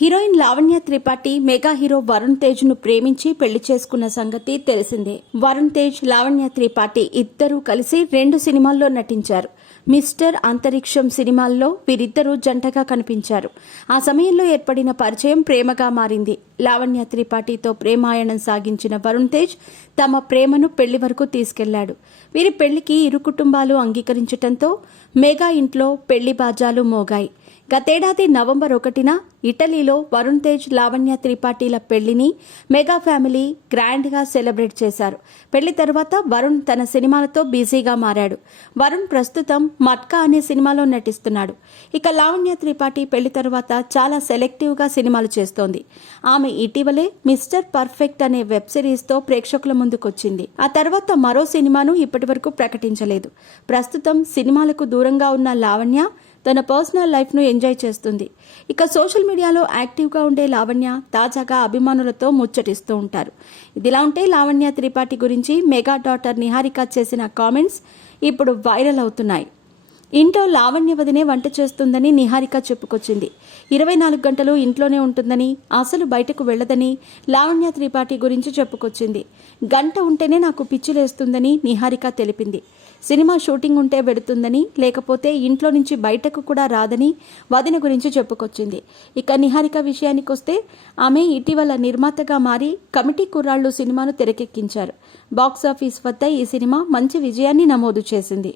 Heroine Lavanya Tripathi mega hero Varun Tej ను ప్రేమించి పెళ్లి చేసుకున్న సంగతి తెలిసిందే. వరుణ్ తేజ్, లావణ్య త్రిపాఠి ఇద్దరూ కలిసి 2 సినిమాల్లో నటించారు. మిస్టర్ అంతరిక్షం సినిమాల్లో వీరిద్దరూ జంటగా కనిపించారు. ఆ సమయంలో ఏర్పడిన పరిచయం ప్రేమగా మారింది. లావణ్య త్రిపాఠితో ప్రేమాయణం సాగించిన వరుణ్ తేజ్ తమ ప్రేమను పెళ్లి వరకు తీసుకెళ్లాడు. వీరి పెళ్లికి ఇరు కుటుంబాలు అంగీకరించడంతో మెగా ఇంట్లో పెళ్లి బాజాలు మోగాయి. గతేడాది నవంబర్ 1న ఇటలీలో వరుణ్ తేజ్, లావణ్య త్రిపాఠిల పెళ్లిని మెగా ఫ్యామిలీ గ్రాండ్ గా సెలబ్రేట్ చేశారు. పెళ్లి తర్వాత వరుణ్ తన సినిమాలతో బిజీగా మారాడు. వరుణ్ ప్రస్తుతం మట్కా అనే సినిమాలో నటిస్తున్నాడు. ఇక లావణ్య త్రిపాఠి పెళ్లి తర్వాత చాలా సెలెక్టివ్ గా సినిమాలు చేస్తోంది. ఆమె ఇటీవలే మిస్టర్ పర్ఫెక్ట్ అనే వెబ్ సిరీస్ తో ప్రేక్షకుల ముందుకొచ్చింది. ఆ తర్వాత మరో సినిమాను ఇప్పటివరకు ప్రకటించలేదు. ప్రస్తుతం సినిమాలకు దూరంగా ఉన్న లావణ్య తన పర్సనల్ లైఫ్ ను ఎంజాయ్ చేస్తుంది. ఇక సోషల్ మీడియాలో యాక్టివ్ గా ఉండే లావణ్య తాజాగా అభిమానులతో ముచ్చటిస్తూ ఉంటారు. ఇదిలా ఉంటే లావణ్య త్రిపాఠి గురించి మెగా డాటర్ నిహారిక చేసిన కామెంట్స్ ఇప్పుడు వైరల్ అవుతున్నాయి. ఇంట్లో లావణ్య వదినే వంట చేస్తుందని నిహారిక చెప్పుకొచ్చింది. 24 గంటలు ఇంట్లోనే ఉంటుందని, అసలు బయటకు వెళ్లదని లావణ్య త్రిపాఠి గురించి చెప్పుకొచ్చింది. గంట ఉంటేనే నాకు పిచ్చిలేస్తుందని నిహారిక తెలిపింది. సినిమా షూటింగ్ ఉంటే వెడుతుందని, లేకపోతే ఇంట్లో నుంచి బయటకు కూడా రాదని వదిన గురించి చెప్పుకొచ్చింది. ఇక నిహారిక విషయానికొస్తే ఆమె ఇటీవల నిర్మాతగా మారి కమిటీ కుర్రాళ్లు సినిమాను తెరకెక్కించారు. బాక్సాఫీస్ వద్ద ఈ సినిమా మంచి విజయాన్ని నమోదు చేసింది.